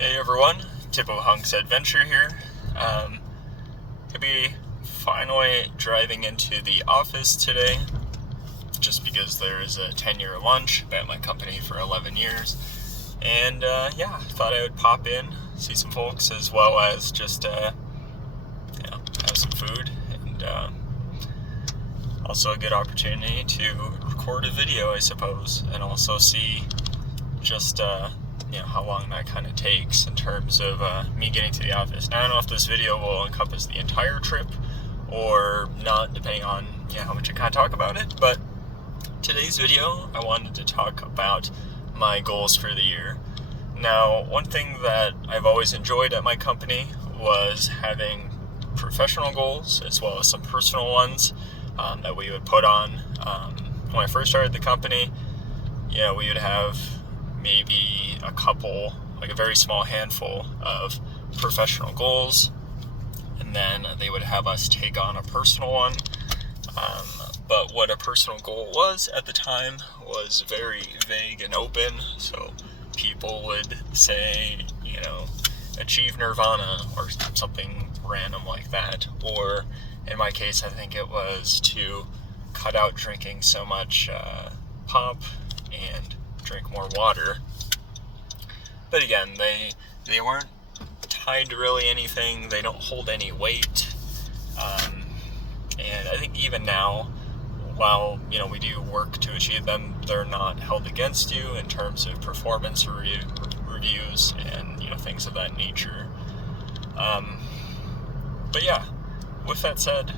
Hey everyone, Tipo Hunk's Adventure here. Could be finally driving into the office today, just because there is a 10-year lunch. Been at my company for 11 years. And thought I would pop in, see some folks, as well as just have some food, and also a good opportunity to record a video, I suppose, and also see just how long that kind of takes in terms of me getting to the office. Now, I don't know if this video will encompass the entire trip or not, depending on how much I kind of talk about it, but today's video, I wanted to talk about my goals for the year. Now, one thing that I've always enjoyed at my company was having professional goals as well as some personal ones that we would put on. When I first started the company, we would have maybe a couple, like a very small handful of professional goals, and then they would have us take on a personal one. But what a personal goal was at the time was very vague and open, so people would say, achieve nirvana or something random like that, or in my case, I think it was to cut out drinking so much pop and drink more water. But again, they weren't tied to really anything. They don't hold any weight. And I think even now, while we do work to achieve them, they're not held against you in terms of performance reviews and things of that nature. But yeah, with that said,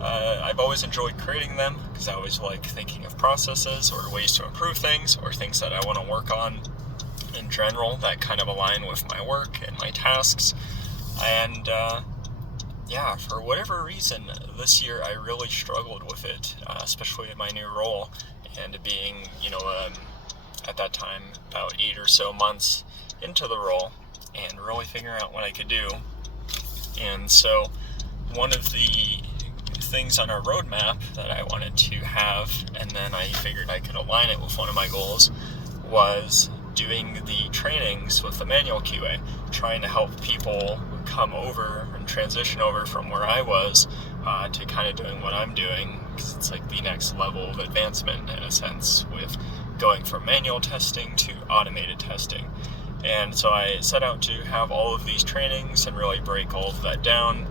I've always enjoyed creating them because I always like thinking of processes or ways to improve things or things that I want to work on in general that kind of align with my work and my tasks. And for whatever reason, this year I really struggled with it, especially in my new role, and being, at that time about 8 or so months into the role and really figuring out what I could do. And so one of the things on our roadmap that I wanted to have, and then I figured I could align it with one of my goals, was doing the trainings with the manual QA, trying to help people come over and transition over from where I was to kind of doing what I'm doing, because it's like the next level of advancement in a sense, with going from manual testing to automated testing. And so I set out to have all of these trainings and really break all of that down,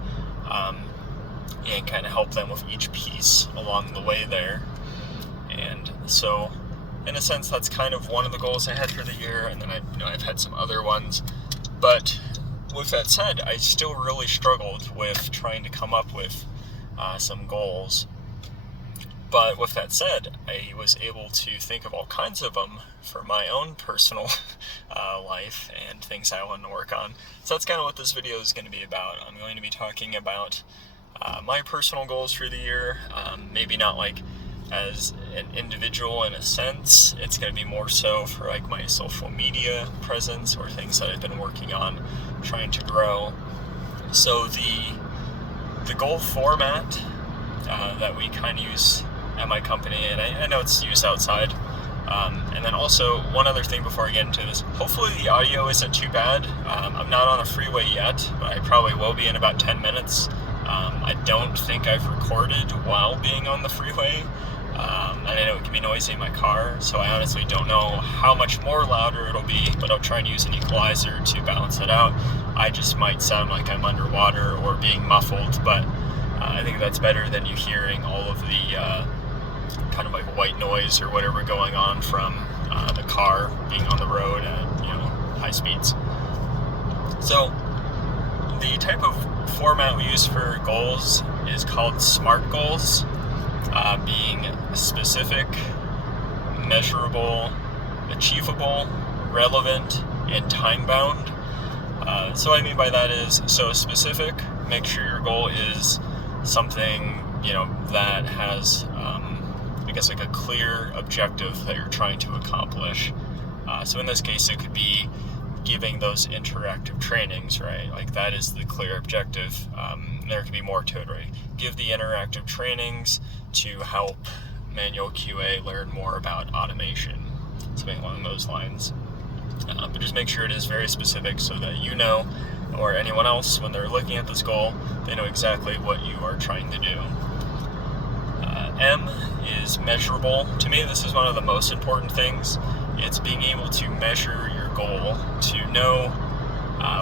and kind of help them with each piece along the way there. And so, in a sense, that's kind of one of the goals I had for the year, and then I've had some other ones. But with that said, I still really struggled with trying to come up with some goals. But with that said, I was able to think of all kinds of them for my own personal life and things I want to work on. So that's kind of what this video is going to be about. I'm going to be talking about my personal goals for the year, maybe not like as an individual in a sense. It's going to be more so for like my social media presence or things that I've been working on, trying to grow. So the goal format that we kind of use at my company, and I know it's used outside. And then also, one other thing before I get into this, hopefully the audio isn't too bad. I'm not on a freeway yet, but I probably will be in about 10 minutes. I don't think I've recorded while being on the freeway. And I know it can be noisy in my car, so I honestly don't know how much more louder it'll be, but I'll try and use an equalizer to balance it out. I just might sound like I'm underwater or being muffled, but I think that's better than you hearing all of the kind of like white noise or whatever going on from the car being on the road at high speeds. So the type of format we use for goals is called S.M.A.R.T goals, being specific, measurable, achievable, relevant, and time-bound. So what I mean by that is, so specific, make sure your goal is something that has like a clear objective that you're trying to accomplish. So in this case, it could be giving those interactive trainings, right? Like that is the clear objective. There could be more to it, right? Give the interactive trainings to help manual QA learn more about automation, something along those lines. But just make sure it is very specific so that you know, or anyone else, when they're looking at this goal, they know exactly what you are trying to do. M is measurable. To me, this is one of the most important things. It's being able to measure your goal, to know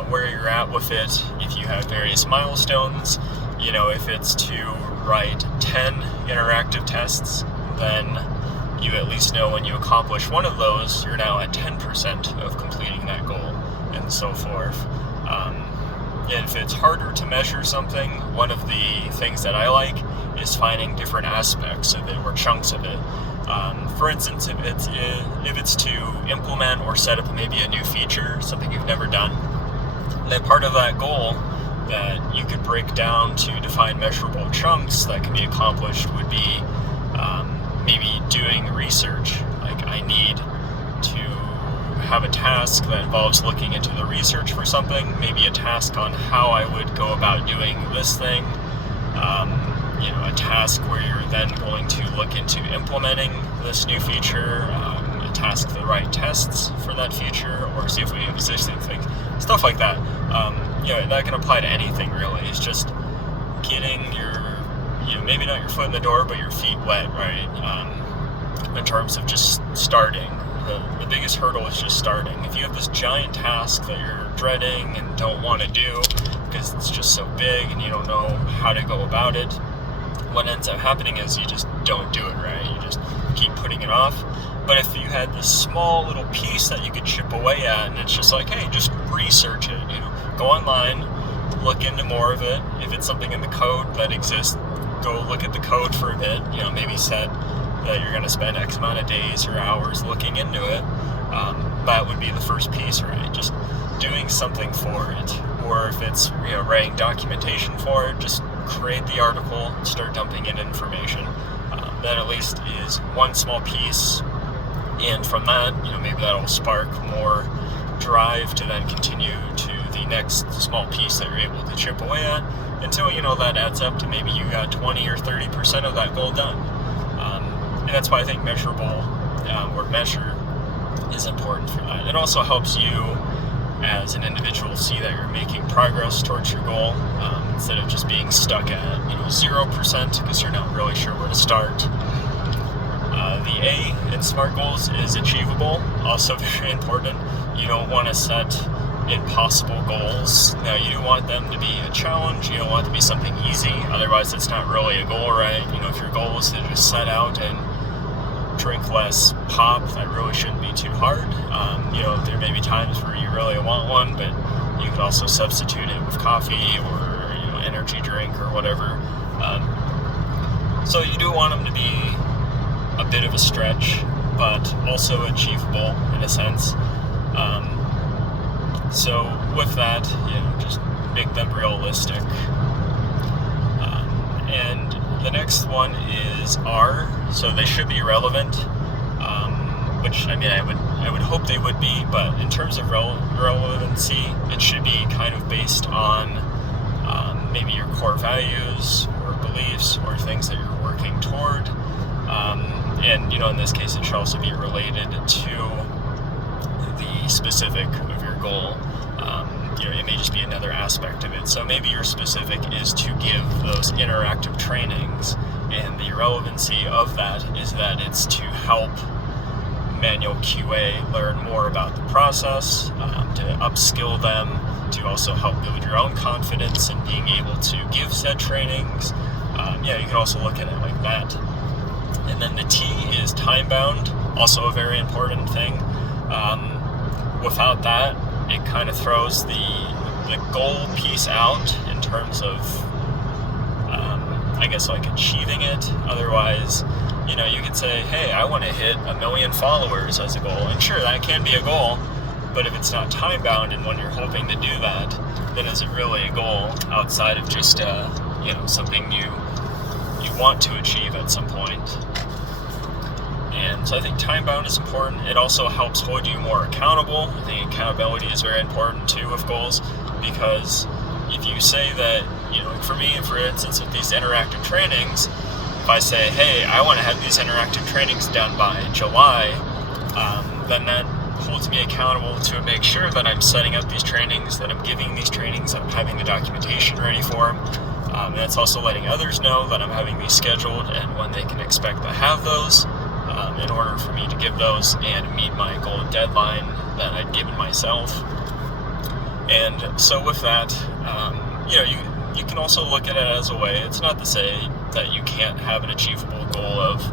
where you're at with it. If you have various milestones, if it's to write 10 interactive tests, then you at least know when you accomplish one of those, you're now at 10% of completing that goal, and so forth. If it's harder to measure something, one of the things that I like is finding different aspects of it or chunks of it. For instance, if it's to implement or set up maybe a new feature, something you've never done, then part of that goal that you could break down to define measurable chunks that can be accomplished would be maybe doing research. Like, I need to have a task that involves looking into the research for something, maybe a task on how I would go about doing this thing, a task where you're then going to look into implementing this new feature, a task to write tests for that feature, or see if we have existing things, stuff like that. That can apply to anything really. It's just getting your, maybe not your foot in the door, but your feet wet, right? In terms of just starting. The biggest hurdle is just starting. If you have this giant task that you're dreading and don't want to do because it's just so big and you don't know how to go about it, what ends up happening is you just don't do it, right? You just keep putting it off. But if you had this small little piece that you could chip away at, and it's just like, hey, just research it, go online, look into more of it. If it's something in the code that exists, go look at the code for a bit, maybe set that you're going to spend X amount of days or hours looking into it. That would be the first piece, right? Just doing something for it. Or if it's, writing documentation for it, just create the article, start dumping in information. That at least is one small piece. And from that, maybe that'll spark more drive to then continue to the next small piece that you're able to chip away at until, that adds up to maybe you got 20 or 30% of that goal done. And that's why I think measurable or measure is important for that. It also helps you as an individual see that you're making progress towards your goal instead of just being stuck at 0% because you're not really sure where to start. The A in S.M.A.R.T goals is achievable, also very important. You don't want to set impossible goals. Now, you do want them to be a challenge. You don't want it to be something easy. Otherwise, it's not really a goal, right? If your goal is to just set out and drink less pop, that really shouldn't be too hard. There may be times where you really want one, but you could also substitute it with coffee or energy drink or whatever. So you do want them to be a bit of a stretch, but also achievable in a sense. So with that, just make them realistic. And the next one is R, so they should be relevant, which I would hope they would be, but in terms of relevancy, it should be kind of based on maybe your core values or beliefs or things that you're working toward. And in this case, it should also be related to the specific of your goal. It may just be another aspect of it. So maybe your specific is to give those interactive trainings, and the relevancy of that is that it's to help manual QA learn more about the process, to upskill them, to also help build your own confidence in being able to give said trainings. You can also look at it like that. And then the T is time-bound, also a very important thing. Without that, it kind of throws the goal piece out in terms of, achieving it. Otherwise, you could say, hey, I want to hit 1 million followers as a goal. And sure, that can be a goal, but if it's not time-bound and when you're hoping to do that, then is it really a goal outside of just, something you want to achieve at some point? And so I think time-bound is important. It also helps hold you more accountable. I think accountability is very important too with goals, because if you say that, for me, for instance, with these interactive trainings, if I say, hey, I want to have these interactive trainings done by July, then that holds me accountable to make sure that I'm setting up these trainings, that I'm giving these trainings, that I'm having the documentation ready for them. And it's also letting others know that I'm having these scheduled and when they can expect to have those, in order for me to give those and meet my goal deadline that I'd given myself. And so with that, you can also look at it as a way. It's not to say that you can't have an achievable goal of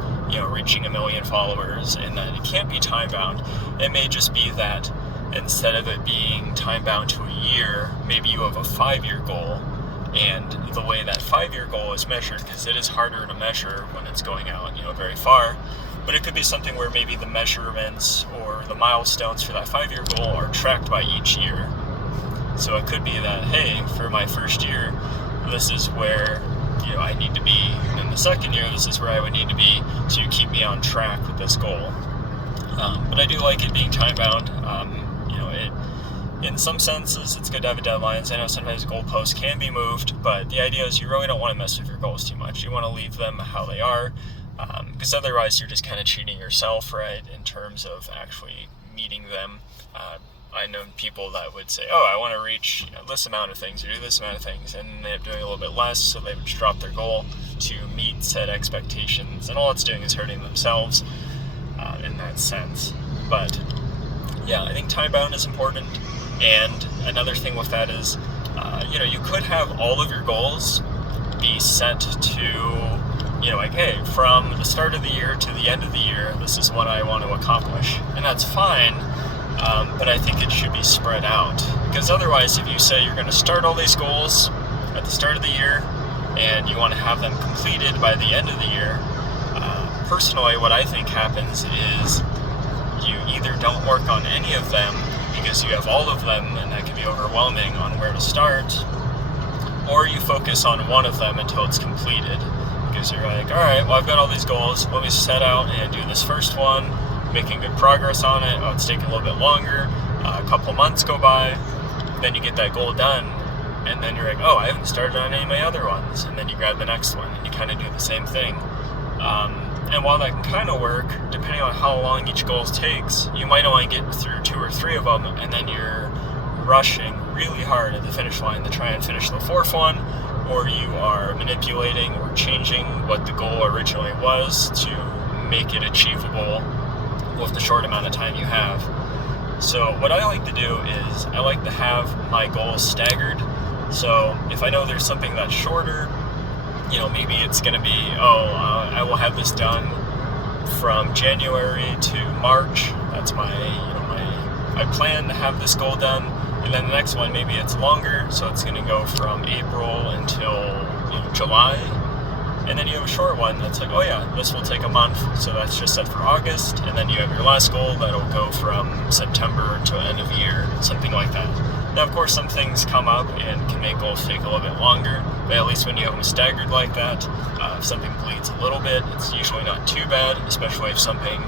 reaching 1 million followers and that it can't be time bound. It may just be that instead of it being time bound to a year, maybe you have a 5-year goal, and the way that 5-year goal is measured, because it is harder to measure when it's going out very far, but it could be something where maybe the measurements or the milestones for that 5-year goal are tracked by each year. So it could be that, hey, for my first year, this is where I need to be, and in the second year, this is where I would need to be to keep me on track with this goal. But I do like it being time bound. In some senses, it's good to have a deadlines. I know sometimes goalposts can be moved, but the idea is you really don't want to mess with your goals too much. You want to leave them how they are, because otherwise you're just kind of cheating yourself, right, in terms of actually meeting them. I know people that would say, I want to reach this amount of things or do this amount of things, and they end up doing a little bit less, so they would just drop their goal to meet said expectations, and all it's doing is hurting themselves in that sense. But yeah, I think time bound is important. And another thing with that is, you could have all of your goals be set to, hey, from the start of the year to the end of the year, this is what I want to accomplish. And that's fine, but I think it should be spread out. Because otherwise, if you say you're going to start all these goals at the start of the year, and you want to have them completed by the end of the year, personally, what I think happens is you either don't work on any of them, because you have all of them and that can be overwhelming on where to start, or you focus on one of them until it's completed, because you're like, alright, well, I've got all these goals, let me set out and do this first one, making good progress on it. It's taking a little bit longer, a couple months go by, then you get that goal done, and then you're like, I haven't started on any of my other ones, and then you grab the next one and you kind of do the same thing. And while that can kind of work, depending on how long each goal takes, you might only get through 2 or 3 of them, and then you're rushing really hard at the finish line to try and finish the 4th one, or you are manipulating or changing what the goal originally was to make it achievable with the short amount of time you have. So what I like to do is I like to have my goals staggered. So if I know there's something that's shorter, maybe it's going to be, I will have this done from January to March. That's I plan to have this goal done. And then the next one, maybe it's longer, so it's going to go from April until July. And then you have a short one that's like, this will take a month, so that's just set for August. And then you have your last goal that'll go from September to end of year, something like that. Now, of course, some things come up and can make goals take a little bit longer, but at least when you have them staggered like that, if something bleeds a little bit, it's usually not too bad, especially if something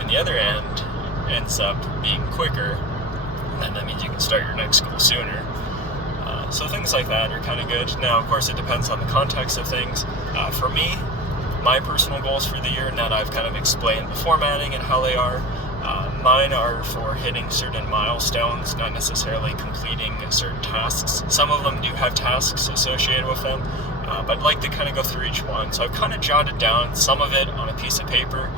in the other end ends up being quicker, then that means you can start your next goal sooner. So things like that are kind of good. Now, of course, it depends on the context of things. For me, my personal goals for the year, now that I've kind of explained the formatting and how they are, mine are for hitting certain milestones, not necessarily completing certain tasks. Some of them do have tasks associated with them, but I'd like to kind of go through each one. So I've kind of jotted down some of it on a piece of paper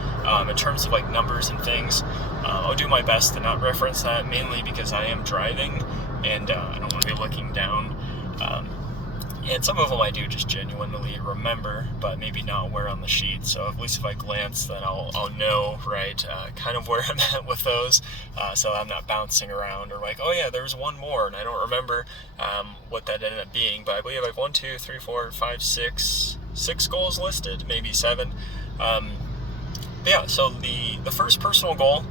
in terms of like numbers and things. I'll do my best to not reference that, mainly because I am driving and I don't want to be looking down. And some of them I do just genuinely remember, but maybe not where on the sheet. So at least if I glance, then I'll know, right, kind of where I'm at with those. So I'm not bouncing around or like, there's one more, and I don't remember what that ended up being. But I believe I have 1, 2, 3, 4, 5, 6 goals listed, maybe 7. So the first personal goal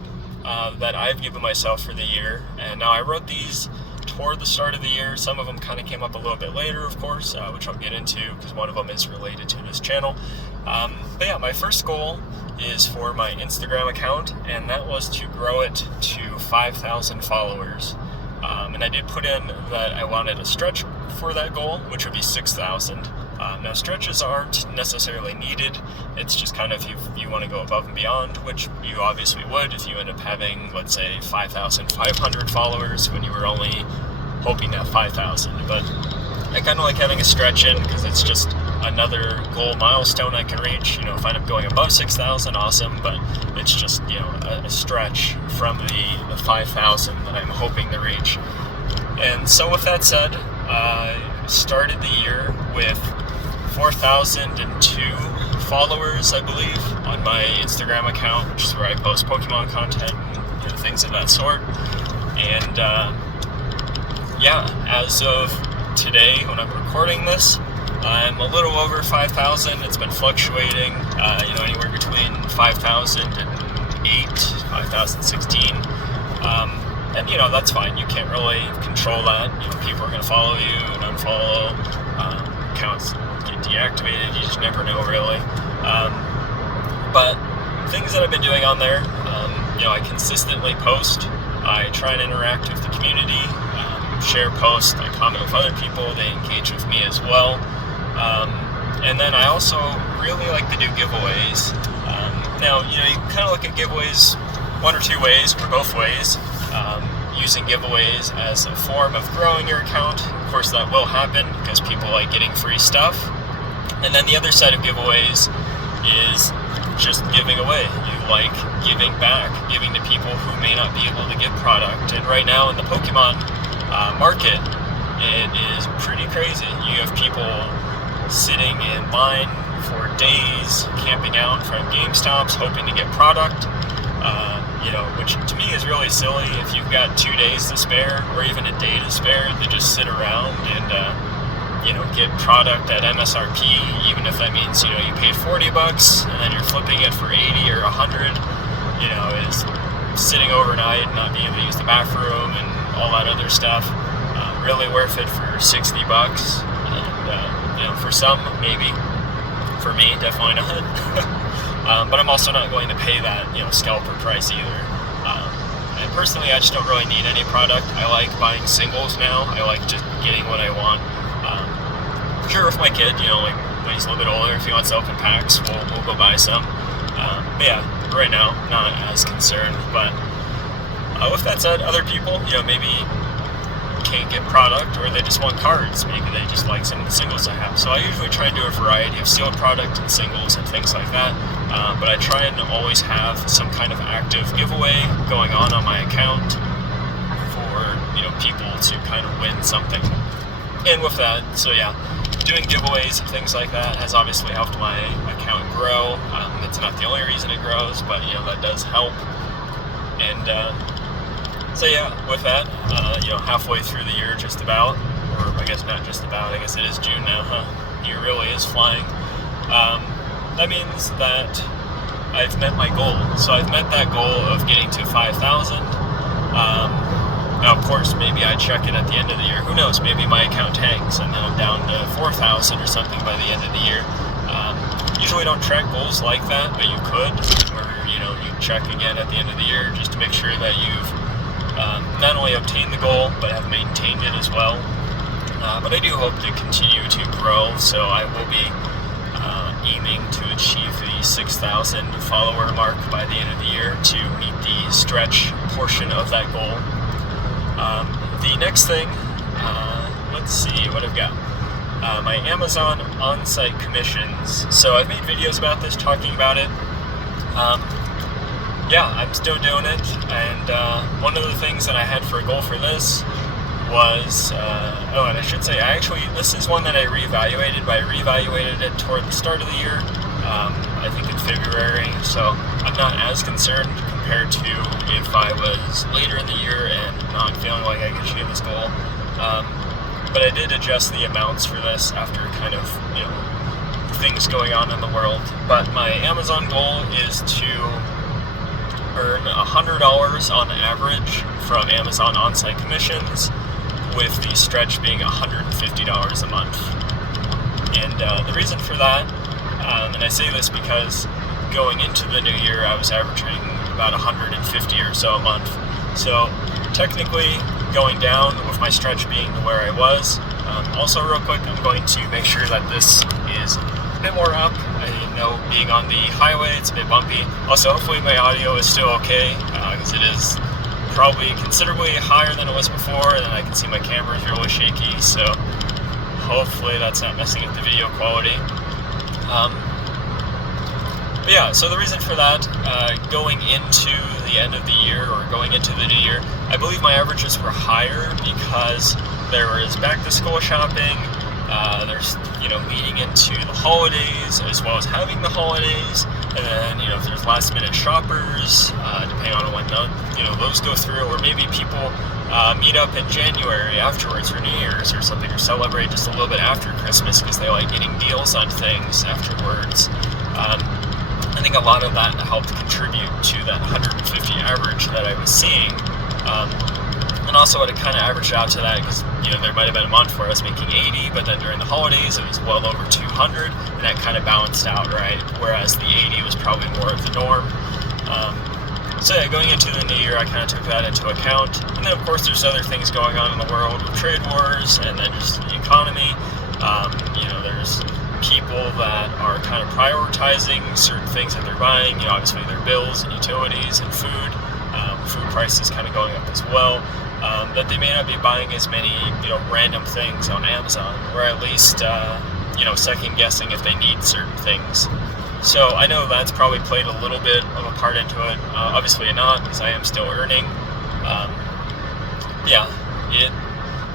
that I've given myself for the year, and now I wrote these toward the start of the year. Some of them kind of came up a little bit later, of course, which I'll get into because one of them is related to this channel. My first goal is for my Instagram account, and that was to grow it to 5,000 followers. And I did put in that I wanted a stretch for that goal, which would be 6,000. Now stretches aren't necessarily needed. It's just kind of if you want to go above and beyond, which you obviously would if you end up having, let's say, 5,500 followers when you were only hoping to have 5,000. But I kind of like having a stretch in because it's just another goal milestone I can reach. If I end up going above 6,000, awesome, but it's just, a stretch from the 5,000 that I'm hoping to reach. And so with that said, I started the year with 4,002 followers, I believe, on my Instagram account, which is where I post Pokemon content and things of that sort. And as of today, when I'm recording this, I'm a little over 5,000. It's been fluctuating, anywhere between 5,008, 5,016. And that's fine. You can't really control that. People are going to follow you and unfollow. Accounts get deactivated. You just never know, really. But things that I've been doing on there, I consistently post. I try and interact with the community, share posts. I comment with other people. They engage with me as well. And then I also really like to do giveaways. Now, you can kind of look at giveaways one or two ways, or both ways. Using giveaways as a form of growing your account. Of course, that will happen because people like getting free stuff. And then the other side of giveaways is just giving away. You like giving back, giving to people who may not be able to get product. And right now in the Pokemon market, it is pretty crazy. You have people sitting in line for days, camping out in front of GameStops, hoping to get product. Which to me is really silly. If you've got 2 days to spare, or even a day to spare, to just sit around and get product at MSRP, even if that means you paid $40 and then you're flipping it for 80 or 100. Is sitting overnight and not being able to use the bathroom and all that other stuff. Really worth it for $60. And for some, maybe. For me, definitely not. But I'm also not going to pay that, scalper price either. And personally, I just don't really need any product. I like buying singles now. I like just getting what I want. Sure, with my kid, when he's a little bit older, if he wants to open packs, we'll go buy some. But yeah, right now, not as concerned. But with that said, other people, maybe can't get product, or they just want cards. Maybe they just like some of the singles I have. So I usually try and do a variety of sealed product and singles and things like that. But I try and always have some kind of active giveaway going on my account for people to kind of win something. And with that, so yeah, doing giveaways and things like that has obviously helped my account grow. It's not the only reason it grows, but that does help. And so yeah, with that, halfway through the year, just about, or I guess not just about. I guess it is June now, huh? Year really is flying. That means that I've met my goal. So I've met that goal of getting to 5,000. Now, of course, maybe I check it at the end of the year. Who knows? Maybe my account tanks and then I'm down to 4,000 or something by the end of the year. Usually don't track goals like that, but you could, or you check again at the end of the year just to make sure that you've not only obtained the goal, but have maintained it as well. But I do hope to continue to grow, so I will be aiming to achieve the 6,000 follower mark by the end of the year to meet the stretch portion of that goal. The next thing, let's see what I've got. My Amazon on-site commissions. So I've made videos about this, talking about it. I'm still doing it, and one of the things that I had for a goal for this was, and I should say, this is one that I reevaluated, but I reevaluated it toward the start of the year, I think in February, so I'm not as concerned compared to if I was later in the year and not feeling like I could achieve this goal. But I did adjust the amounts for this after kind of, things going on in the world. But my Amazon goal is to earn $100 on average from Amazon on-site commissions, with the stretch being $150 a month. And the reason for that, and I say this because going into the new year, I was averaging about 150 or so a month. So technically going down with my stretch being to where I was. Also real quick, I'm going to make sure that this is a bit more up. I know being on the highway, it's a bit bumpy. Also, hopefully my audio is still okay, because it is probably considerably higher than it was before, and then I can see my camera is really shaky, so hopefully that's not messing up the video quality. But yeah, so the reason for that, going into the end of the year, or going into the new year, I believe my averages were higher because there was back to school shopping, there's, leading into the holidays, as well as having the holidays, and then, if there's last minute shoppers, depending on when those go through, or maybe people meet up in January afterwards for New Year's or something, or celebrate just a little bit after Christmas because they like getting deals on things afterwards. I think a lot of that helped contribute to that 150 average that I was seeing. And also it kind of averaged out to that because, there might have been a month where I was making 80, but then during the holidays it was well over 200, and that kind of balanced out, right? Whereas the 80 was probably more of the norm. So yeah, going into the new year, I kind of took that into account. And then of course there's other things going on in the world with trade wars, and then just the economy. There's people that are kind of prioritizing certain things that they're buying, obviously their bills and utilities and food. Food prices kind of going up as well. That they may not be buying as many, random things on Amazon, or at least, second guessing if they need certain things. So I know that's probably played a little bit of a part into it. Obviously not, because I am still earning.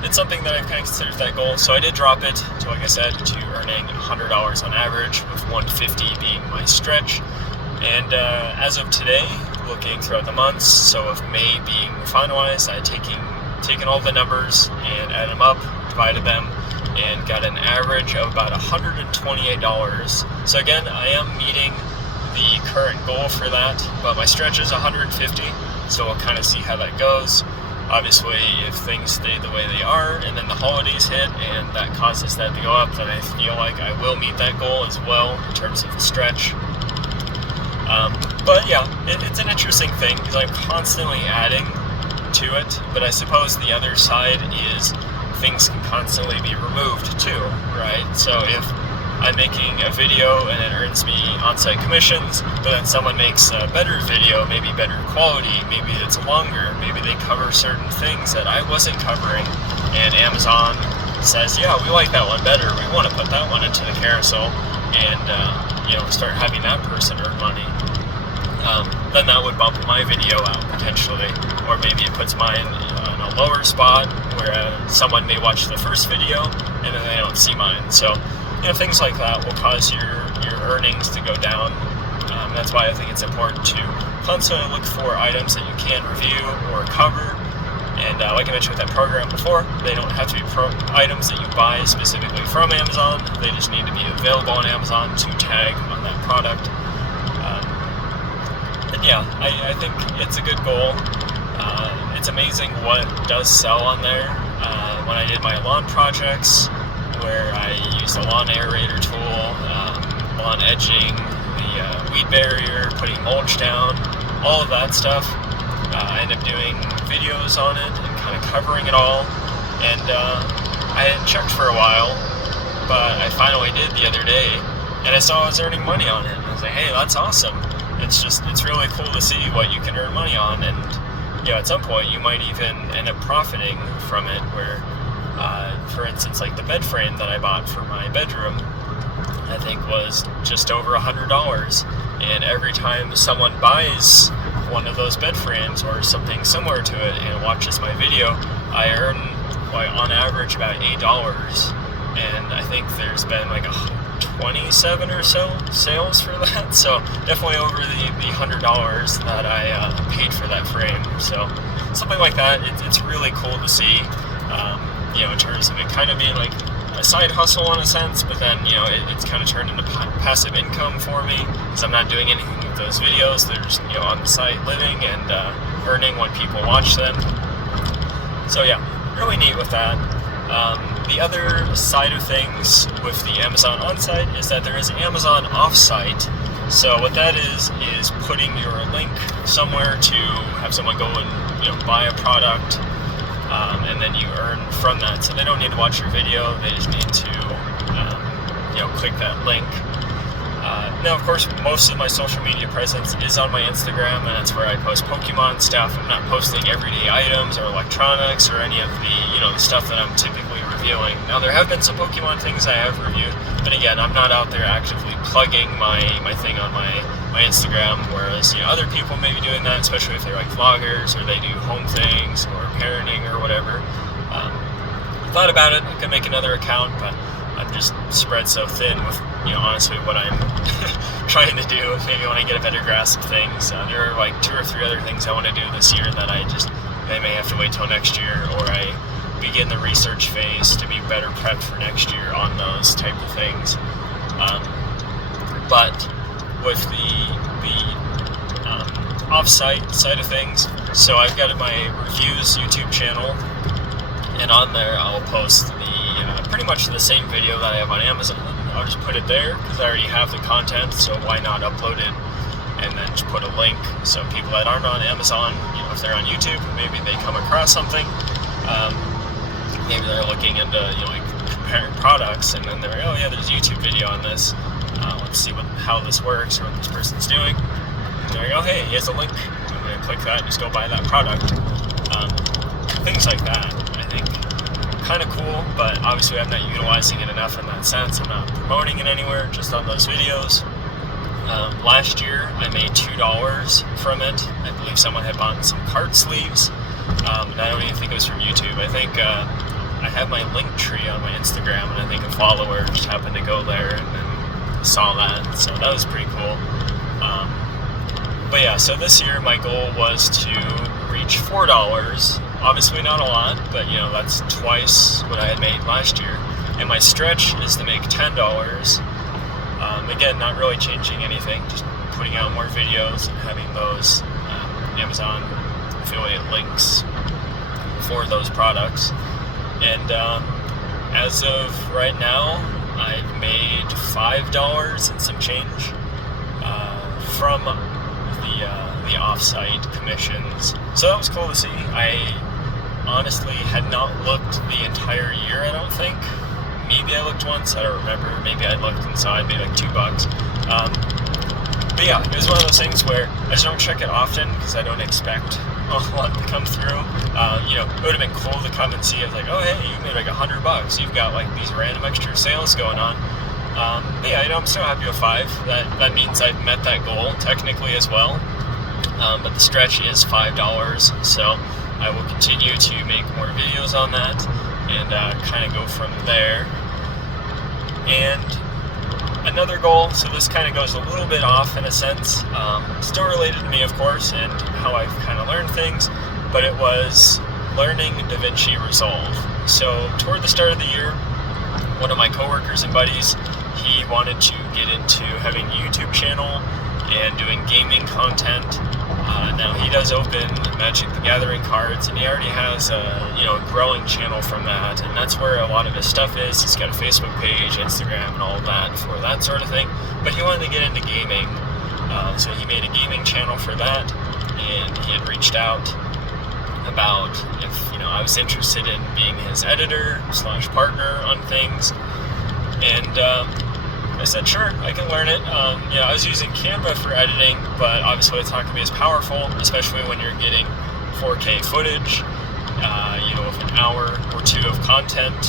It's something that I've kind of considered that goal. So I did drop it to, like I said, to earning $100 on average, with $150 being my stretch. And as of today, looking throughout the months, so of May being finalized, I had taken all the numbers and added them up, divided them, and got an average of about $128. So again, I am meeting the current goal for that, but my stretch is $150, so we'll kind of see how that goes. Obviously, if things stay the way they are, and then the holidays hit, and that causes that to go up, then I feel like I will meet that goal as well, in terms of the stretch. But yeah, it's an interesting thing, because I'm constantly adding to it, but I suppose the other side is things can constantly be removed too, right? So if I'm making a video and it earns me on-site commissions, but then someone makes a better video, maybe better quality, maybe it's longer, maybe they cover certain things that I wasn't covering, and Amazon says, yeah, we like that one better, we want to put that one into the carousel, and start having that person earn money. Then that would bump my video out potentially, or maybe it puts mine in a lower spot where someone may watch the first video and then they don't see mine. So things like that will cause your earnings to go down. That's why I think it's important to constantly look for items that you can review or cover. And like I mentioned with that program before, they don't have to be items that you buy specifically from Amazon. They just need to be available on Amazon to tag on that product. And yeah, I think it's a good goal. It's amazing what does sell on there. When I did my lawn projects, where I used a lawn aerator tool, lawn edging, the weed barrier, putting mulch down, all of that stuff. I ended up doing videos on it and kind of covering it all. And I hadn't checked for a while, but I finally did the other day, and I saw I was earning money on it. And I was like, hey, that's awesome. It's really cool to see what you can earn money on, and at some point you might even end up profiting from it, where for instance, like the bed frame that I bought for my bedroom, I think was just over $100, and every time someone buys one of those bed frames or something similar to it and watches my video, I earn on average about $8, and I think there's been like 27 or so sales for that, so definitely over the $100 that I paid for that frame. So something like that, it's really cool to see, in terms of it kind of being like a side hustle in a sense, but then it's kind of turned into passive income for me, because I'm not doing anything with those videos. They're just on the site living and earning when people watch them. So yeah, really neat with that. The other side of things with the Amazon on-site is that there is Amazon off-site. So what that is putting your link somewhere to have someone go and buy a product, and then you earn from that. So they don't need to watch your video, they just need to click that link. Now, of course, most of my social media presence is on my Instagram, and that's where I post Pokemon stuff. I'm not posting everyday items or electronics or any of the stuff that I'm typically reviewing. Now, there have been some Pokemon things I have reviewed, but again, I'm not out there actively plugging my thing on my Instagram, whereas other people may be doing that, especially if they're like vloggers or they do home things or parenting or whatever. Thought about it, I could make another account, but I'm just spread so thin with honestly what I'm trying to do. Maybe when I get a better grasp of things, there are like 2 or 3 other things I want to do this year that I may have to wait till next year, or I begin the research phase to be better prepped for next year on those type of things. But with the off-site side of things, so I've got my reviews YouTube channel, and on there I'll post pretty much the same video that I have on Amazon. I'll just put it there because I already have the content, so why not upload it and then just put a link so people that aren't on Amazon, if they're on YouTube, maybe they come across something, maybe they're looking into like comparing products, and then they're like, oh yeah, there's a YouTube video on this, let's see how this works or what this person's doing. And they're like, oh hey, here's a link, I'm going to click that and just go buy that product. Things like that, I think, kind of cool, but obviously I'm not utilizing it enough in that sense. I'm not promoting it anywhere, just on those videos. Last year I made $2 from it. I believe someone had bought some card sleeves, and I don't even think it was from YouTube. I think I have my link tree on my Instagram, and I think a follower just happened to go there and then saw that, so that was pretty cool. But yeah, so this year my goal was to reach $4. Obviously not a lot, but that's twice what I had made last year. And my stretch is to make $10. Again, not really changing anything, just putting out more videos and having those Amazon affiliate links for those products. And as of right now, I've made $5 and some change from the off-site commissions. So that was cool to see. I honestly had not looked the entire year, I don't think. Maybe I looked once, I don't remember. Maybe I looked inside, maybe like $2. But yeah, it was one of those things where I just don't check it often because I don't expect a lot to come through. It would have been cool to come and see. I was like, oh hey, you made like $100. You've got like these random extra sales going on. But yeah, I'm still happy with 5. That means I've met that goal technically as well. But the stretch is $5, so I will continue to make more videos on that and kind of go from there. And another goal, so this kind of goes a little bit off in a sense, still related to me of course and how I've kind of learned things, but it was learning DaVinci Resolve. So toward the start of the year, one of my coworkers and buddies, he wanted to get into having a YouTube channel and doing gaming content. Now he does open Magic the Gathering cards, and he already has a growing channel from that, and that's where a lot of his stuff is. He's got a Facebook page, Instagram, and all of that for that sort of thing. But he wanted to get into gaming, so he made a gaming channel for that, and he had reached out about if I was interested in being his editor / partner on things, and I said, sure, I can learn it. I was using Canva for editing, but obviously it's not going to be as powerful, especially when you're getting 4K footage, with an hour or 2 of content.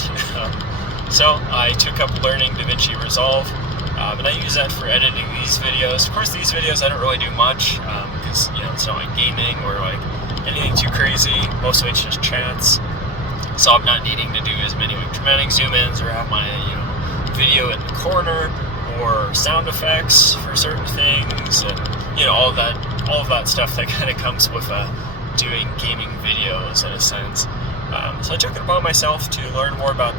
So I took up learning DaVinci Resolve, and I use that for editing these videos. Of course, these videos I don't really do much, because, it's not like gaming or like anything too crazy. Most of it's just chats. So I'm not needing to do as many like dramatic zoom-ins or have my, video in the corner or sound effects for certain things, and all of that stuff that kind of comes with doing gaming videos in a sense. So I took it upon myself to learn more about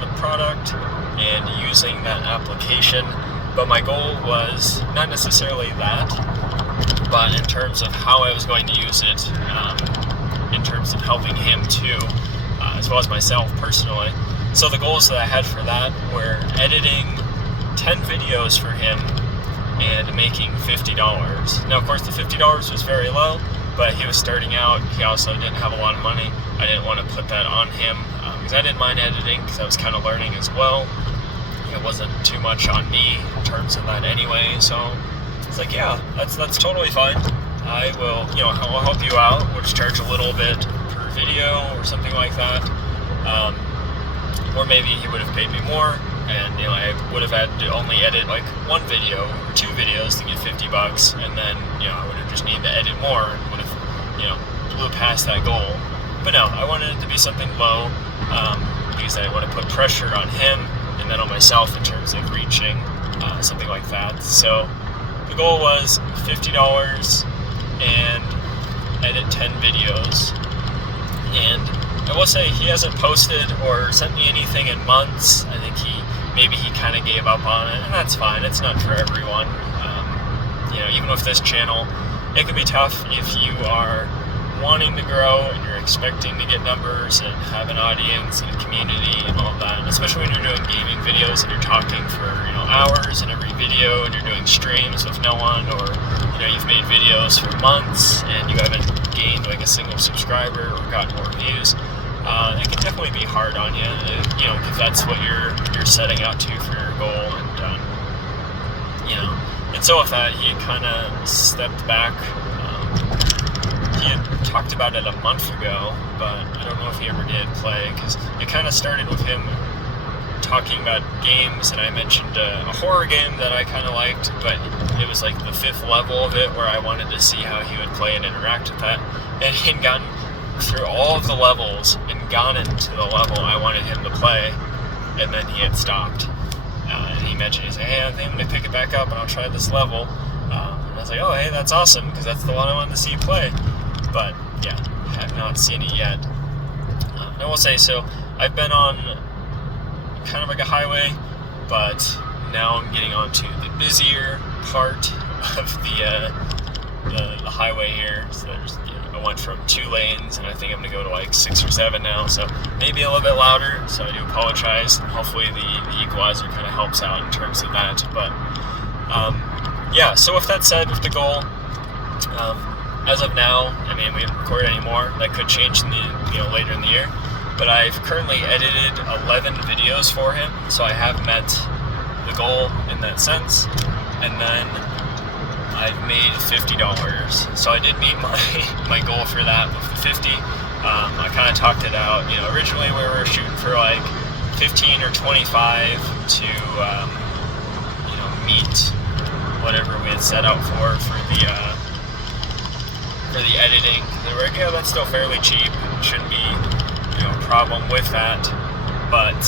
the product and using that application, but my goal was not necessarily that, but in terms of how I was going to use it, in terms of helping him too, as well as myself personally. So the goals that I had for that were editing 10 videos for him and making $50. Now, of course, the $50 was very low, but he was starting out. He also didn't have a lot of money. I didn't want to put that on him because I didn't mind editing because I was kind of learning as well. it wasn't too much on me in terms of that anyway. So it's like, yeah, that's totally fine. I will, I'll help you out. We'll just charge a little bit per video or something like that. Or maybe he would have paid me more, and I would have had to only edit like one video or two videos to get $50, and then I would have just needed to edit more and would have blew past that goal. But no, I wanted it to be something low, because I want to put pressure on him and then on myself in terms of reaching something like that. So the goal was $50 and edit 10 videos. And I will say he hasn't posted or sent me anything in months. I think maybe he kind of gave up on it, and that's fine. It's not for everyone. Even with this channel, it can be tough if you are wanting to grow and you're expecting to get numbers and have an audience and a community and all that, especially when you're doing gaming videos and you're talking for hours in every video, and you're doing streams with no one, or you've made videos for months and you haven't gained like a single subscriber or gotten more views. It can definitely be hard on you, because that's what you're setting out to for your goal, and and so with that, he kind of stepped back. He had talked about it a month ago, but I don't know if he ever did play, because it kind of started with him talking about games, and I mentioned a horror game that I kind of liked, but it was like the 5th level of it, where I wanted to see how he would play and interact with that, and he'd gotten through all of the levels and gone into the level I wanted him to play, and then he had stopped. And he mentioned, he said, hey, I think I'm going to pick it back up and I'll try this level. And I was like, oh, hey, that's awesome, because that's the one I wanted to see you play. But yeah, have not seen it yet. I will say, so I've been on kind of like a highway, but now I'm getting onto the busier part of the highway here. So there's, I went from 2 lanes, and I think I'm going to go to like 6 or 7 now, so maybe a little bit louder, so I do apologize. Hopefully the equalizer kind of helps out in terms of that. But yeah, so with that said, with the goal, as of now, we haven't recorded anymore. That could change in the later in the year, but I've currently edited 11 videos for him, so I have met the goal in that sense. And then I've made $50, so I did meet my goal for that with the 50. I kind of talked it out. Originally we were shooting for like 15 or 25 to meet whatever we had set out for the editing. They were like, yeah, that's still fairly cheap. Shouldn't be a problem with that, but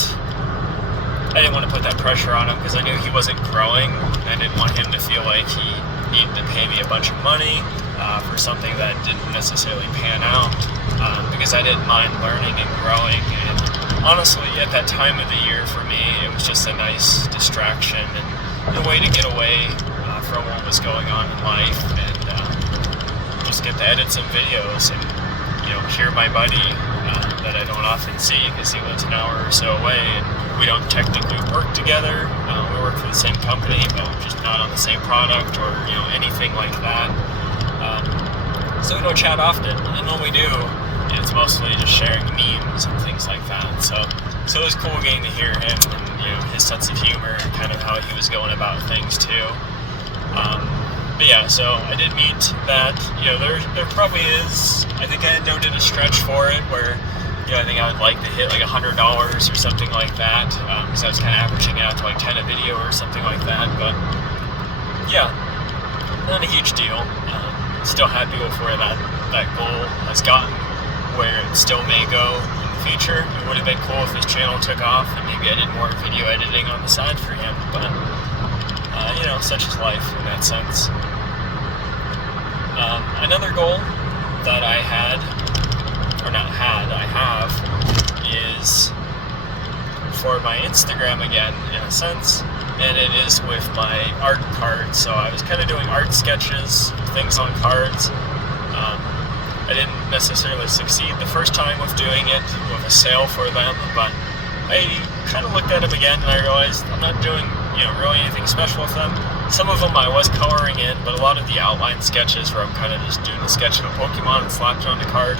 I didn't want to put that pressure on him, because I knew he wasn't growing. I didn't want him to feel like he needed to pay me a bunch of money for something that didn't necessarily pan out, because I didn't mind learning and growing. And honestly, at that time of the year for me, it was just a nice distraction and a way to get away from what was going on in life, and just get to edit some videos and hear my buddy that I don't often see, because he lives an hour or so away, and we don't technically work together. We work for the same company, but we're just not on the same product or anything like that. So we don't chat often, and when we do, it's mostly just sharing memes and things like that. So it was cool getting to hear him and his sense of humor and kind of how he was going about things too. But yeah, so I did meet that. There probably is, I think I noted a stretch for it where I think I would like to hit like $100 or something like that, because I was kind of averaging out to like 10 a video or something like that. But yeah, not a huge deal. Still happy with where that goal has gotten, where it still may go in the future. It would have been cool if his channel took off and maybe I did more video editing on the side for him, but such is life in that sense. Another goal that I have, is for my Instagram again, in a sense, and it is with my art cards. So I was kind of doing art sketches, things on cards. I didn't necessarily succeed the first time with doing it with a sale for them, but I kind of looked at them again and I realized I'm not doing really anything special with them. Some of them I was coloring in, but a lot of the outline sketches where I'm kind of just doing a sketch of a Pokemon and slapped it on the card,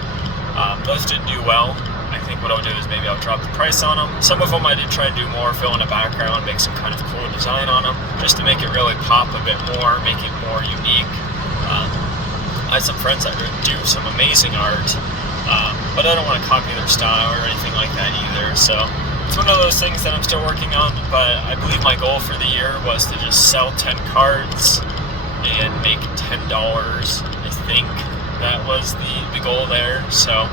those didn't do well. I think what I'll do is maybe I'll drop the price on them. Some of them I did try and do more, fill in a background, make some kind of cool design on them, just to make it really pop a bit more, make it more unique. I have some friends that do some amazing art, but I don't want to copy their style or anything like that either. So it's one of those things that I'm still working on, but I believe my goal for the year was to just sell 10 cards and make $10. I think that was the goal there. So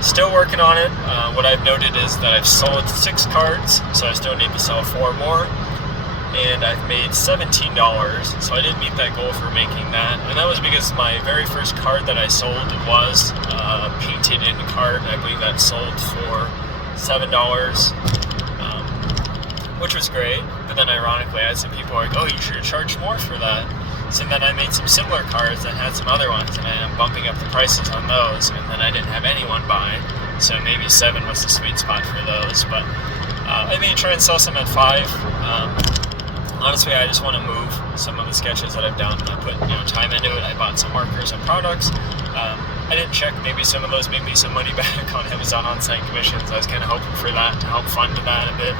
still working on it. What I've noted is that I've sold 6 cards, so I still need to sell 4 more. And I've made $17, so I didn't meet that goal for making that. And that was because my very first card that I sold was a painted in card. I believe that sold for $7, which was great. But then ironically, I had some people like, oh, you should have charged more for that. So then I made some similar cards that had some other ones, and I ended up bumping up the prices on those, and then I didn't have anyone buy. So maybe 7 was the sweet spot for those. But I may try and sell some at 5. Honestly, I just want to move some of the sketches that I've done. I put time into it. I bought some markers and products. I didn't check. Maybe some of those made me some money back on Amazon on-site commissions. I was kind of hoping for that to help fund that a bit.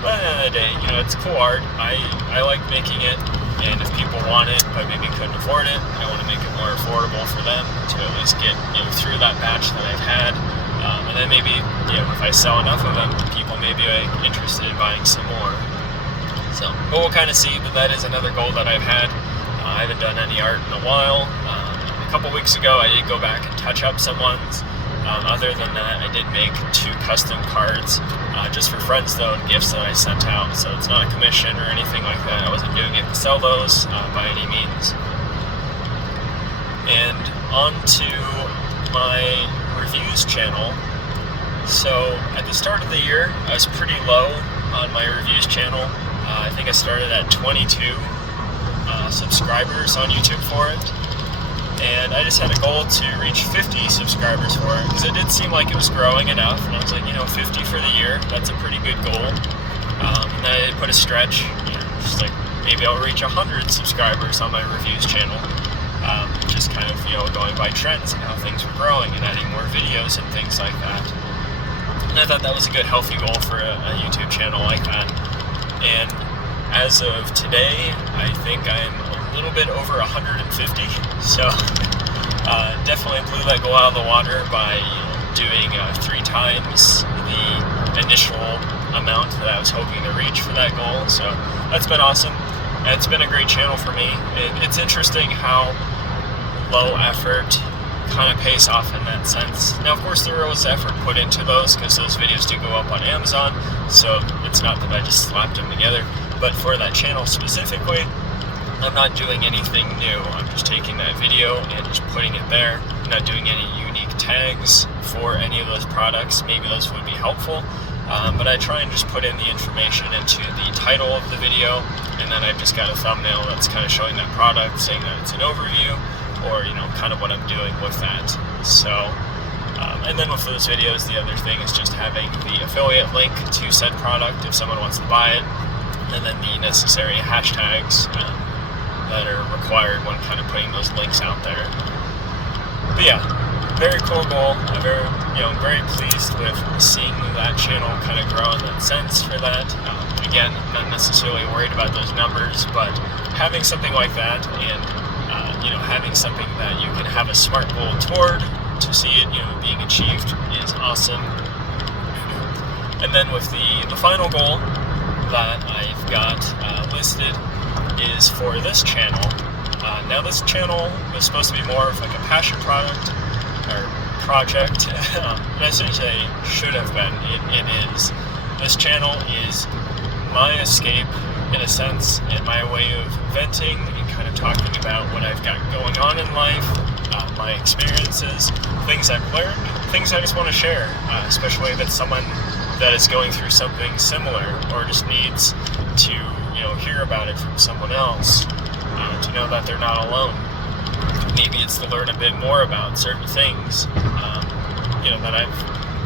But at the end of the day, it's cool art. I like making it, and if people want it but maybe couldn't afford it, I want to make it more affordable for them to at least get through that batch that I've had. And then maybe if I sell enough of them, people may be interested in buying some more. So, but we'll kind of see. But that is another goal that I've had. I haven't done any art in a while. A couple weeks ago, I did go back and touch up some ones. Other than that, I did make 2 custom cards, just for friends though, and gifts that I sent out. So it's not a commission or anything like that. I wasn't doing it to sell those by any means. And on to my reviews channel. So at the start of the year, I was pretty low on my reviews channel. I think I started at 22 subscribers on YouTube for it, and I just had a goal to reach 50 subscribers for it, because it did seem like it was growing enough, and I was like, 50 for the year, that's a pretty good goal. And then I put a stretch, just like maybe I'll reach 100 subscribers on my reviews channel, just kind of going by trends and how things were growing and adding more videos and things like that. And I thought that was a good healthy goal for a YouTube channel like that. And as of today, I think I'm a little bit over 150, so definitely blew that goal out of the water by doing 3 times the initial amount that I was hoping to reach for that goal. So that's been awesome. It's been a great channel for me. It's interesting how low effort kind of pays off in that sense. Now, of course, there was effort put into those, because those videos do go up on Amazon, so it's not that I just slapped them together. But for that channel specifically, I'm not doing anything new. I'm just taking that video and just putting it there. I'm not doing any unique tags for any of those products. Maybe those would be helpful, but I try and just put in the information into the title of the video, and then I've just got a thumbnail that's kind of showing that product, saying that it's an overview, or kind of what I'm doing with that. So and then with those videos, the other thing is just having the affiliate link to said product if someone wants to buy it, and then the necessary hashtags that are required when kind of putting those links out there. But yeah, very cool goal. I'm very pleased with seeing that channel kind of grow in that sense for that. Again, not necessarily worried about those numbers, but having something like that, and having something that you can have a SMART goal toward to see it, being achieved is awesome. And then with the final goal that I've got listed is for this channel. Now this channel is supposed to be more of like a passion project. I should have been. It is. This channel is my escape, in a sense, and my way of venting and kind of talking about what I've got going on in life, my experiences, things I've learned, things I just want to share, especially if it's someone that is going through something similar or just needs to, hear about it from someone else, to know that they're not alone. Maybe it's to learn a bit more about certain things, that I've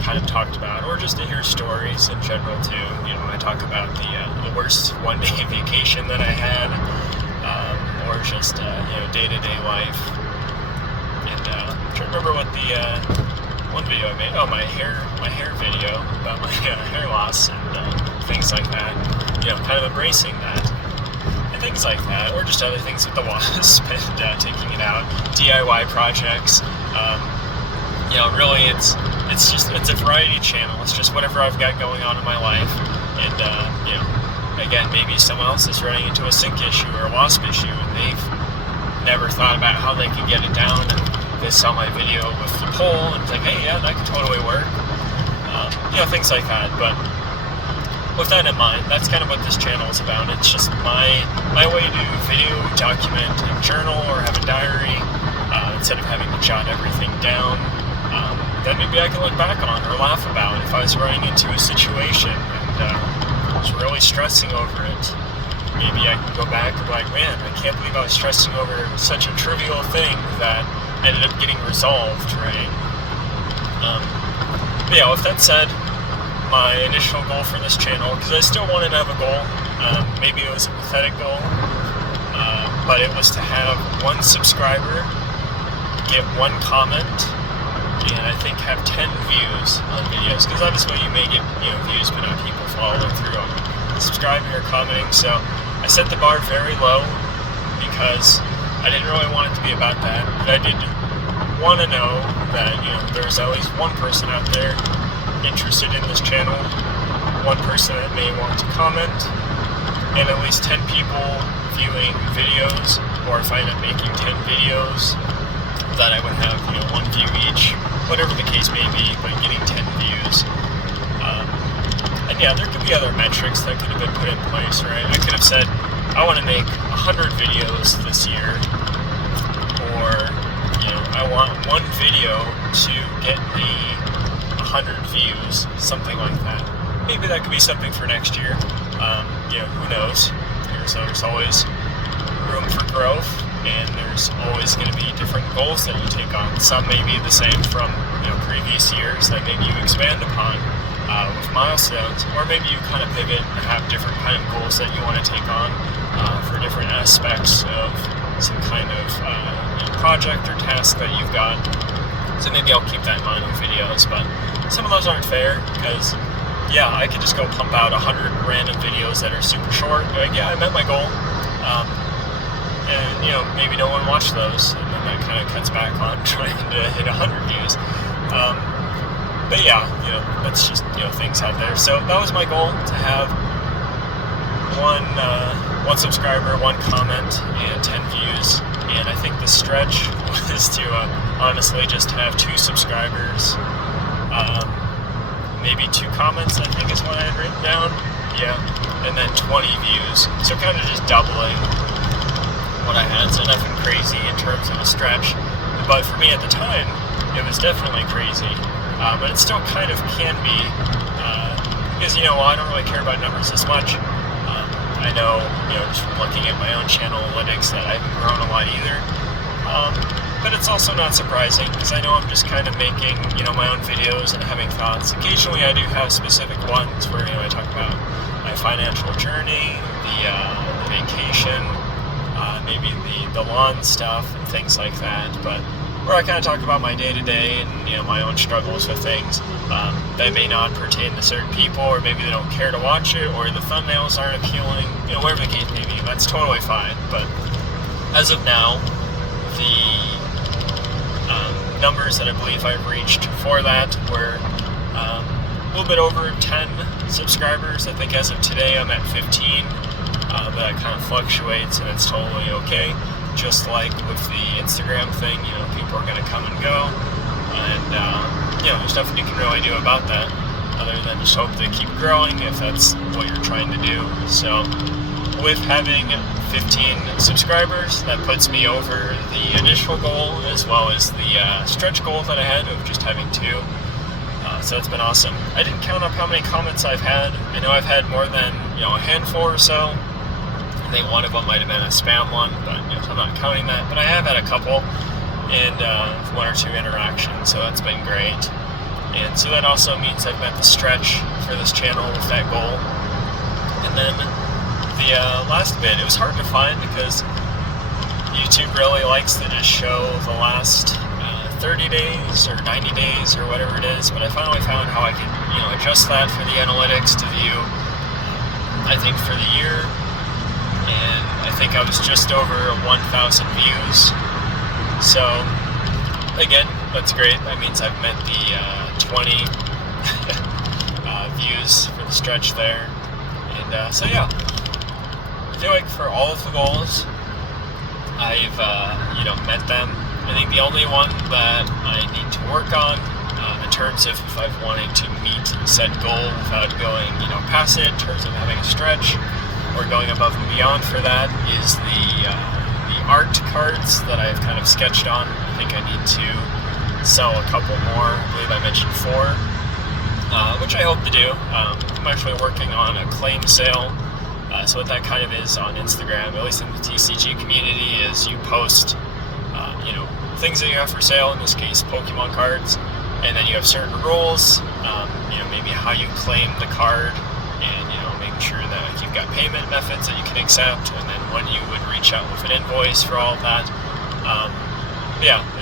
kind of talked about, or just to hear stories in general too. I talk about the worst one-day vacation that I had, or just day-to-day life. And I'm trying to remember one video I made. Oh, my hair video about my hair loss and things like that. You know, kind of embracing that and things like that, or just other things with the wasp and taking it out. DIY projects. You know, really, it's a variety channel. It's just whatever I've got going on in my life, and you know, again, maybe someone else is running into a sink issue or a wasp issue, and they've never thought about how they could get it down, and they saw my video with the pole and think, hey, yeah, that could totally work. You know, things like that. But with that in mind, that's kind of what this channel is about. It's just my way to video, document, and journal, or have a diary, instead of having to jot everything down. That maybe I can look back on or laugh about if I was running into a situation and was really stressing over it. Maybe I can go back and be like, man, I can't believe I was stressing over such a trivial thing that ended up getting resolved, right? But yeah, with that said, my initial goal for this channel, because I still wanted to have a goal, maybe it was a pathetic goal, but it was to have 1 subscriber, get 1 comment, and I think have 10 views on videos, because obviously you may get, you know, views, but not people following through on subscribing or commenting. So I set the bar very low because I didn't really want it to be about that, but I did want to know that, you know, there's at least 1 person out there interested in this channel, 1 person that may want to comment, and at least 10 people viewing videos, or if I end up making 10 videos, that I would have, you know, 1 view each, whatever the case may be, but getting 10 views. And yeah, there could be other metrics that could have been put in place, right? I could have said, I want to make 100 videos this year, or, you know, I want 1 video to get me 100 views, something like that. Maybe that could be something for next year. You know, who knows? There's always room for growth, and there's always going to be different goals that you take on. Some may be the same from, you know, previous years that maybe you expand upon with milestones, or maybe you kind of pivot and have different kind of goals that you want to take on for different aspects of some kind of you know, project or task that you've got. So maybe I'll keep that in mind with videos, but some of those aren't fair because, yeah, I could just go pump out 100 random videos that are super short, like, yeah, I met my goal. And, you know, maybe no one watched those, and then that kind of cuts back on trying to hit 100 views. But yeah, you know, that's just, you know, things out there. So that was my goal, to have 1 subscriber, 1 comment, and 10 views. And I think the stretch was to honestly just have 2 subscribers, maybe 2 comments, I think is what I had written down. Yeah, and then 20 views. So kind of just doubling what I had, so nothing crazy in terms of a stretch. But for me at the time, it was definitely crazy. But it still kind of can be, because, you know, I don't really care about numbers as much. I know, you know, just from looking at my own channel analytics that I haven't grown a lot either. But it's also not surprising, because I know I'm just kind of making, you know, my own videos and having thoughts. Occasionally I do have specific ones where, you know, I talk about my financial journey, the vacation, maybe the lawn stuff and things like that, but where I kind of talk about my day-to-day and, you know, my own struggles with things that may not pertain to certain people, or maybe they don't care to watch it, or the thumbnails aren't appealing, you know, whatever the case may be. That's totally fine. But as of now, the numbers that I believe I've reached for that were a little bit over 10 subscribers. I think as of today I'm at 15, but that kind of fluctuates, and it's totally okay. Just like with the Instagram thing, you know, people are going to come and go, and, you know, there's nothing you can really do about that, other than just hope they keep growing if that's what you're trying to do. So, with having 15 subscribers, that puts me over the initial goal, as well as the stretch goal that I had of just having 2. So it's been awesome. I didn't count up how many comments I've had. I know I've had more than, you know, a handful or so. I think one of them might have been a spam one, but, you know, so I'm not counting that. But I have had a couple, and 1 or 2 interactions, so that's been great. And so that also means I've met the stretch for this channel with that goal. And then the last bit, it was hard to find because YouTube really likes to just show the last 30 days or 90 days or whatever it is, but I finally found how I can, adjust that for the analytics to view, I think for the year, and I think I was just over 1,000 views. So again, that's great. That means I've met the 20 views for the stretch there. And so yeah, I feel like for all of the goals, I've met them. I think the only one that I need to work on in terms of if I'm wanting to meet said goal without going past it, in terms of having a stretch or going above and beyond for that, is the art cards that I've kind of sketched on. I think I need to sell a couple more. I believe I mentioned 4, which I hope to do. I'm actually working on a claim sale. So what that kind of is on Instagram, at least in the TCG community, is you post, things that you have for sale, in this case, Pokemon cards, and then you have certain rules, maybe how you claim the card, and, making sure that you've got payment methods that you can accept, and then when you would reach out with an invoice for all of that.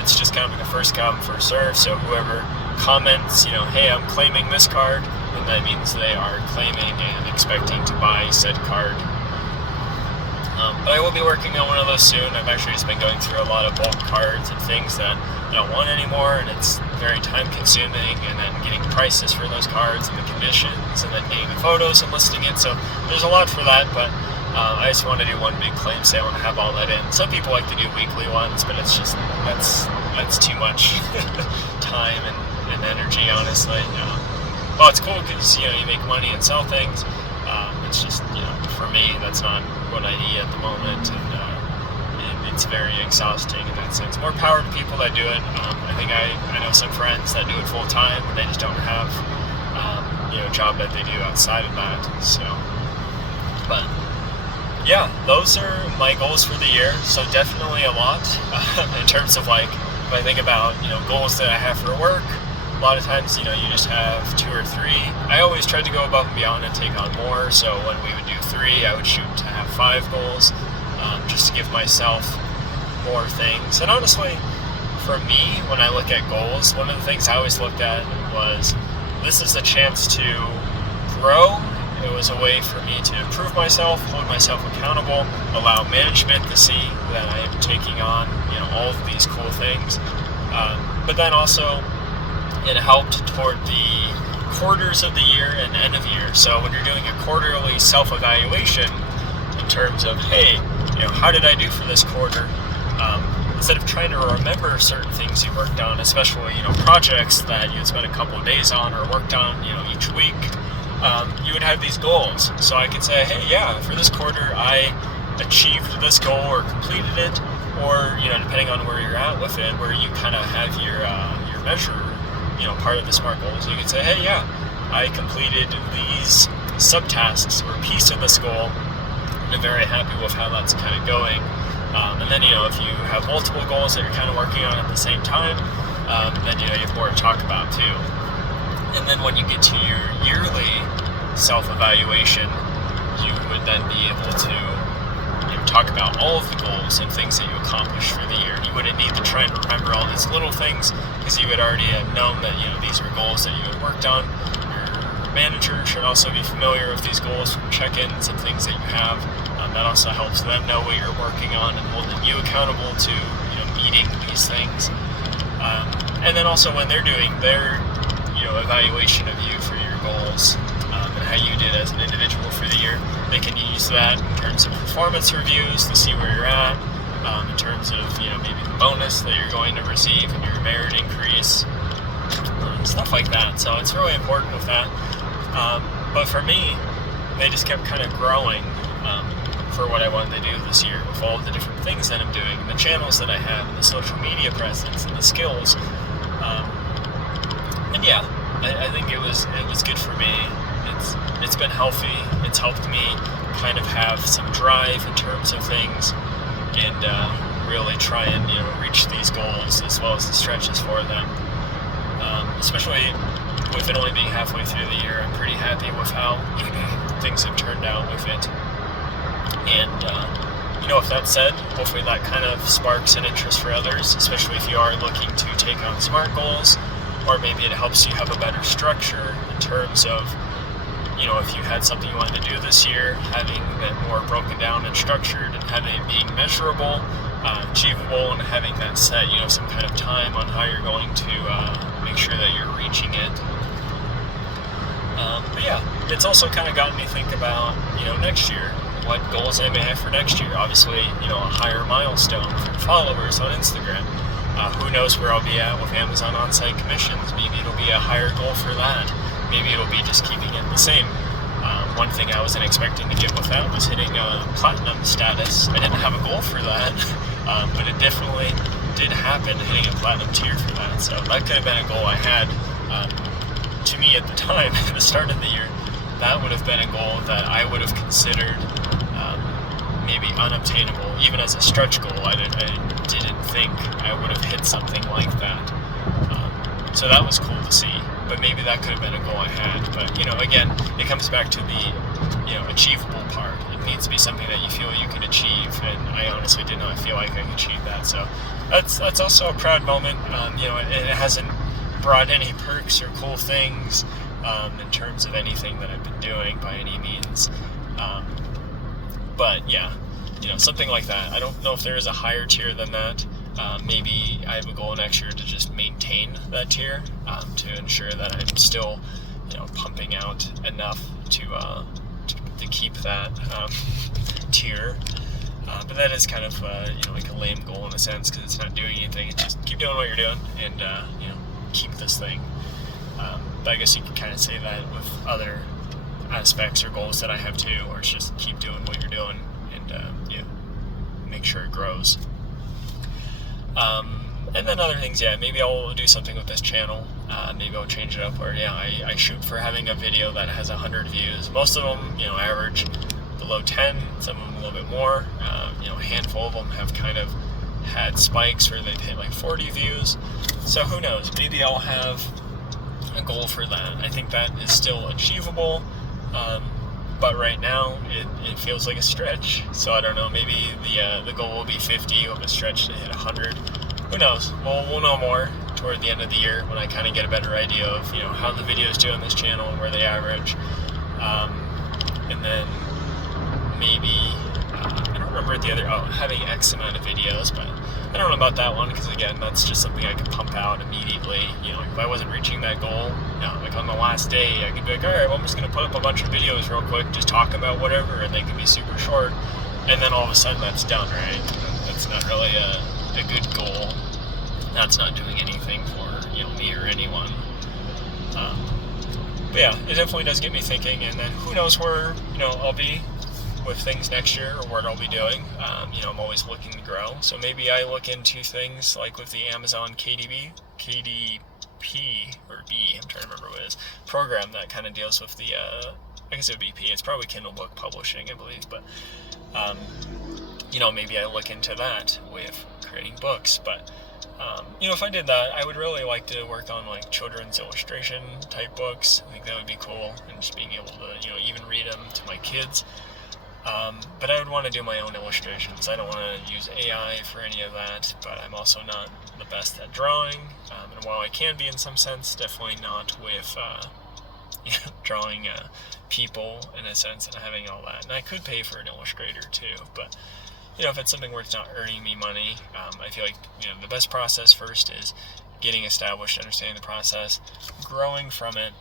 It's just kind of like a first come, first serve, so whoever comments, hey, I'm claiming this card, and that means they are claiming and expecting to buy said card. But I will be working on one of those soon. I've actually just been going through a lot of bulk cards and things that I don't want anymore, and it's very time consuming, and then getting prices for those cards and the conditions, and then getting the photos and listing it. So there's a lot for that, but I just want to do one big claim sale and have all that in. Some people like to do weekly ones, but it's just, that's too much time and energy, honestly. Well, it's cool because, you make money and sell things. It's just, for me, that's not what I need at the moment, and it's very exhausting in that sense. More power to people that do it. I think I know some friends that do it full time, and they just don't have, a job that they do outside of that. So, but yeah, those are my goals for the year. So definitely a lot in terms of if I think about, goals that I have for work. A lot of times, you just have 2 or 3. I always tried to go above and beyond and take on more. So when we would do 3, I would shoot to have 5 goals, just to give myself more things. And honestly, for me, when I look at goals, one of the things I always looked at was, this is a chance to grow. It was a way for me to improve myself, hold myself accountable, allow management to see that I am taking on, all of these cool things. But then also, it helped toward the quarters of the year and end of year. So when you're doing a quarterly self-evaluation in terms of, hey, how did I do for this quarter? Instead of trying to remember certain things you worked on, especially, projects that you had spent a couple of days on or worked on, each week, you would have these goals. So I could say, hey, yeah, for this quarter, I achieved this goal or completed it, or, depending on where you're at with it, where you kind of have your measure, part of the SMART goals, you could say, hey, yeah, I completed these subtasks or piece of this goal, and I'm very happy with how that's kind of going. And then, if you have multiple goals that you're kind of working on at the same time, then, you have more to talk about too. And then when you get to your yearly self-evaluation, you would then be able to talk about all of the goals and things that you accomplished for the year. You wouldn't need to try and remember all these little things, because you would already have known that, these were goals that you had worked on. Your manager should also be familiar with these goals from check-ins and things that you have. That also helps them know what you're working on and holding you accountable to, meeting these things. And then also when they're doing their, evaluation of you for your goals, and how you did as an individual for the year, they can use that in terms of performance reviews to see where you're at, in terms of, maybe the bonus that you're going to receive and your merit increase, stuff like that. So it's really important with that. But for me, they just kept kind of growing for what I wanted to do this year with all of the different things that I'm doing, and the channels that I have, and the social media presence, and the skills. And yeah, I think it was good for me. It's been healthy. It's helped me kind of have some drive in terms of things, and really try and reach these goals as well as the stretches for them. Especially with it only being halfway through the year, I'm pretty happy with how things have turned out with it. And With that said, hopefully that kind of sparks an interest for others, especially if you are looking to take on SMART goals, or maybe it helps you have a better structure in terms of, if you had something you wanted to do this year, having it more broken down and structured, and having it being measurable, achievable, and having that set, some kind of time on how you're going to make sure that you're reaching it. But yeah, it's also kind of gotten me think about, next year, what goals I may have for next year. Obviously, a higher milestone for followers on Instagram. Who knows where I'll be at with Amazon on-site commissions. Maybe it'll be a higher goal for that. Maybe it'll be just keeping it the same. One thing I wasn't expecting to get with that was hitting platinum status. I didn't have a goal for that, but it definitely did happen, hitting a platinum tier for that. So that could have been a goal I had. To me at the time, at the start of the year, that would have been a goal that I would have considered maybe unobtainable. Even as a stretch goal, I didn't think I would have hit something like that. So that was cool to see. But maybe that could have been a goal I had. But, again, it comes back to the, achievable part. It needs to be something that you feel you can achieve, and I honestly did not feel like I could achieve that. So that's also a proud moment. It hasn't brought any perks or cool things in terms of anything that I've been doing by any means. But yeah, something like that. I don't know if there is a higher tier than that. Maybe I have a goal next year to just maintain that tier, to ensure that I'm still, pumping out enough to keep that tier. But that is kind of, like a lame goal in a sense, because it's not doing anything. It's just keep doing what you're doing and, keep this thing. But I guess you could kind of say that with other aspects or goals that I have too, or it's just keep doing what you're doing and, make sure it grows. And then other things, maybe I'll do something with this channel. Maybe I'll change it up where, I shoot for having a video that has 100 views. Most of them, average below 10, some of them a little bit more. A handful of them have kind of had spikes where they've hit like 40 views. So who knows? Maybe I'll have a goal for that. I think that is still achievable. But right now, it feels like a stretch. So I don't know, maybe the goal will be 50 with a stretch to hit 100. Who knows? We'll know more toward the end of the year when I kind of get a better idea of, how the videos do on this channel and where they average. And then maybe, I don't remember having X amount of videos, but I don't know about that one, because again, that's just something I could pump out immediately. If I wasn't reaching that goal, like on the last day, I could be like, alright, well, I'm just going to put up a bunch of videos real quick, just talking about whatever, and they can be super short, and then all of a sudden that's done, right? That's not really a good goal. That's not doing anything for, me or anyone. But yeah, it definitely does get me thinking, and then who knows where, I'll be with things next year, or what I'll be doing. I'm always looking to grow. So maybe I look into things like with the Amazon KDP, or B, I'm trying to remember what it is, program that kind of deals with the, I guess it would be P, it's probably Kindle Book Publishing, I believe, but, maybe I look into that way of creating books. But, if I did that, I would really like to work on like children's illustration type books. I think that would be cool, and just being able to, even read them to my kids. But I would want to do my own illustrations. I don't want to use AI for any of that, but I'm also not the best at drawing. And while I can be in some sense, definitely not with drawing people in a sense and having all that. And I could pay for an illustrator too, but if it's something where it's not earning me money, I feel like the best process first is getting established, understanding the process, growing from it.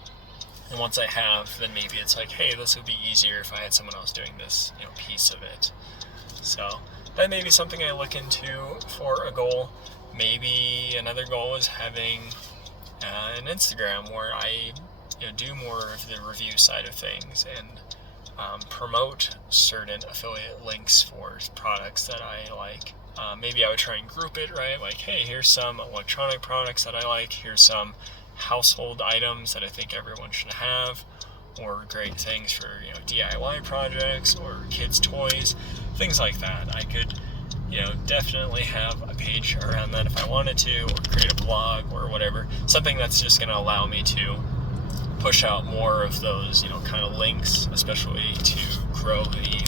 And once I have, then maybe it's like, hey, this would be easier if I had someone else doing this, piece of it. So that may be something I look into for a goal. Maybe another goal is having an Instagram where I do more of the review side of things and promote certain affiliate links for products that I like. Maybe I would try and group it, right? Like, hey, here's some electronic products that I like. Here's some household items that I think everyone should have, or great things for DIY projects or kids' toys, things like that. I could definitely have a page around that if I wanted to, or create a blog or whatever, something that's just going to allow me to push out more of those kind of links, especially to grow the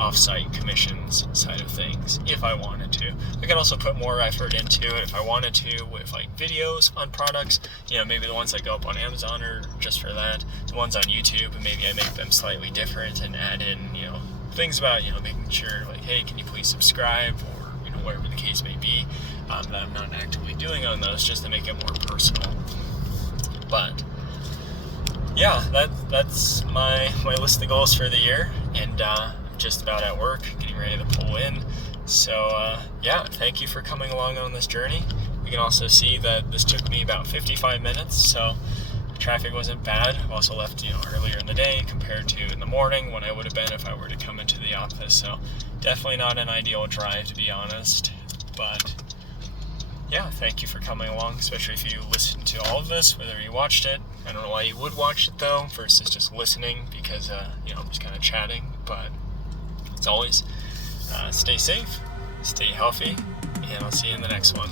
off-site commissions side of things if I wanted to. I could also put more effort into it if I wanted to with like videos on products, maybe the ones that go up on Amazon or just for that, the ones on YouTube, and maybe I make them slightly different and add in, things about, making sure like, hey, can you please subscribe, or, whatever the case may be, that I'm not actively doing on those, just to make it more personal. But yeah, that's my list of goals for the year, and I'm just about at work, getting ready to pull in. So yeah, thank you for coming along on this journey. You can also see that this took me about 55 minutes, so traffic wasn't bad. I've also left, earlier in the day compared to in the morning when I would have been if I were to come into the office. So definitely not an ideal drive, to be honest. But yeah, thank you for coming along, especially if you listened to all of this, whether you watched it. I don't know why you would watch it though, versus just listening, because I'm just kind of chatting. But as always, stay safe, stay healthy, and I'll see you in the next one.